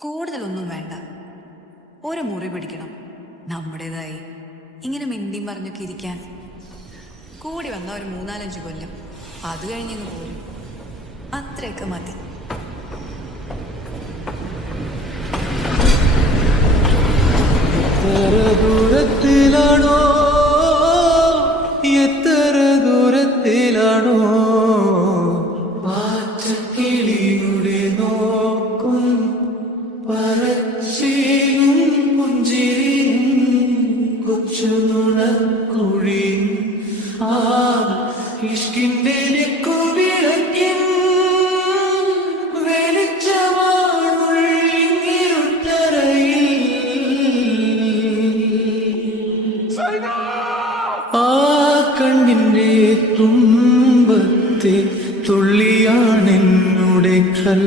കൂടുതലൊന്നും വേണ്ട, ഒരു മുറി പിടിക്കണം നമ്മുടേതായി. ഇങ്ങനെ മിണ്ടിയും പറഞ്ഞൊക്കെ ഇരിക്കാൻ കൂടി വന്ന ഒരു 3-4 കൊല്ലം, അത് കഴിഞ്ഞങ്ങ് പോരും. അത്രയൊക്കെ മതി. ദൂരത്തിലാണോ എത്ര ദൂരത്തിലാണോ പാറ്റക്കിളിയുടെ നോക്കും പറച്ചിലും പുഞ്ചിരിയും കൊച്ചു നുണക്കുഴിയും ആ ഇഷ്കിന്റെ കുവിളക്കിൻ ആ കണ്ണിന്റെ തുമ്പത്തെ തുള്ളിയാണെന്നുടെ കൽ